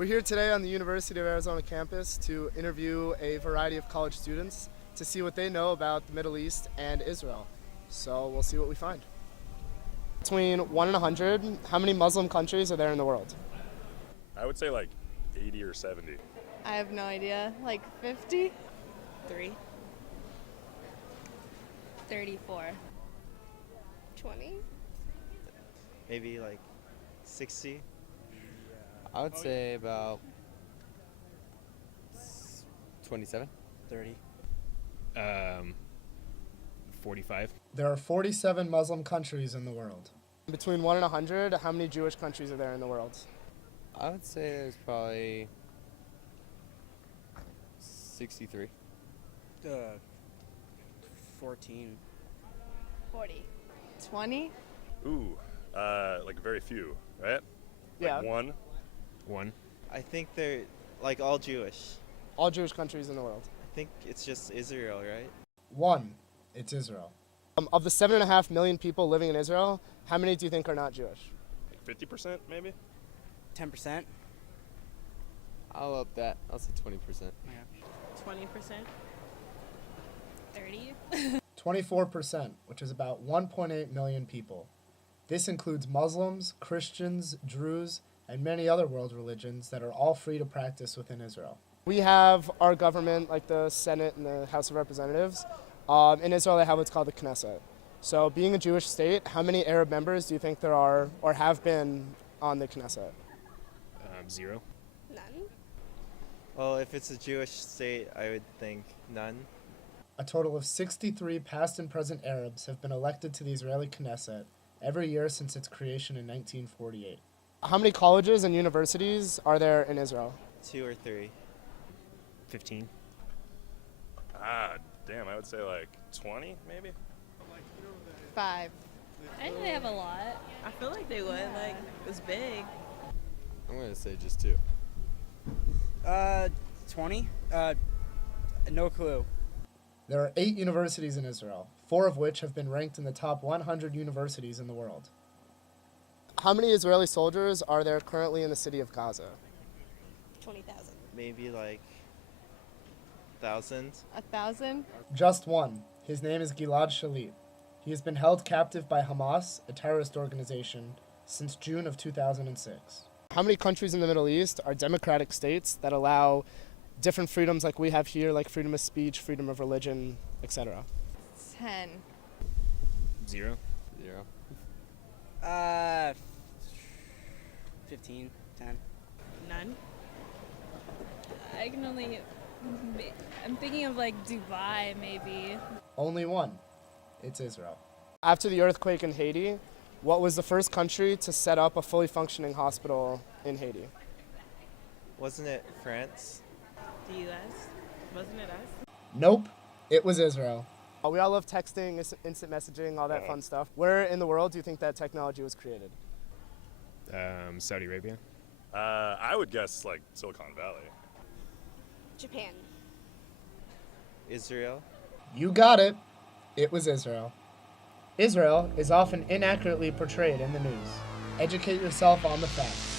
We're here today on the University of Arizona campus to interview a variety of college students to see what they know about the Middle East and Israel. So we'll see what we find. Between 1 and 100, how many Muslim countries are there in the world? I would say like 80 or 70. I have no idea. Like 50? 3. 34. 20? Maybe like 60. I would say about 27. 30. 45. There are 47 Muslim countries in the world. Between 1 and 100, how many Jewish countries are there in the world? I would say there's probably 63. 14. 40. 20? Ooh, like very few, right? Yeah. Like 1. 1. I think they're like all Jewish. All Jewish countries in the world. I think it's just Israel, right? 1. It's Israel. Of the 7.5 million people living in Israel, how many do you think are not Jewish? Like 50% maybe? 10%. I'll up that. I'll say 20%. 20%. 30? 24%, which is about 1.8 million people. This includes Muslims, Christians, Druze, and many other world religions that are all free to practice within Israel. We have our government, like the Senate and the House of Representatives. In Israel, they have what's called the Knesset. So being a Jewish state, how many Arab members do you think there are or have been on the Knesset? 0. None? Well, if it's a Jewish state, I would think none. A total of 63 past and present Arabs have been elected to the Israeli Knesset every year since its creation in 1948. How many colleges and universities are there in Israel? 2 or 3. 15. Damn, I would say like 20 maybe? 5. I think they have a lot. I feel like they would. Like, it's big. I'm going to say just 2. 20? No clue. There are 8 universities in Israel, 4 of which have been ranked in the top 100 universities in the world. How many Israeli soldiers are there currently in the city of Gaza? 20,000. Maybe like 1,000. 1,000? Just one. His name is Gilad Shalit. He has been held captive by Hamas, a terrorist organization, since June of 2006. How many countries in the Middle East are democratic states that allow different freedoms like we have here, like freedom of speech, freedom of religion, etc.? 10. 0. 0. 15. 10. None. I can only. I'm thinking of like Dubai, maybe. Only one. It's Israel. After the earthquake in Haiti, what was the first country to set up a fully functioning hospital in Haiti? Wasn't it France? The U.S.? Wasn't it us? Nope. It was Israel. We all love texting, instant messaging, all that fun stuff. Where in the world do you think that technology was created? Saudi Arabia. I would guess like Silicon Valley. Japan. Israel? You got it. It was Israel. Israel is often inaccurately portrayed in the news. Educate yourself on the facts.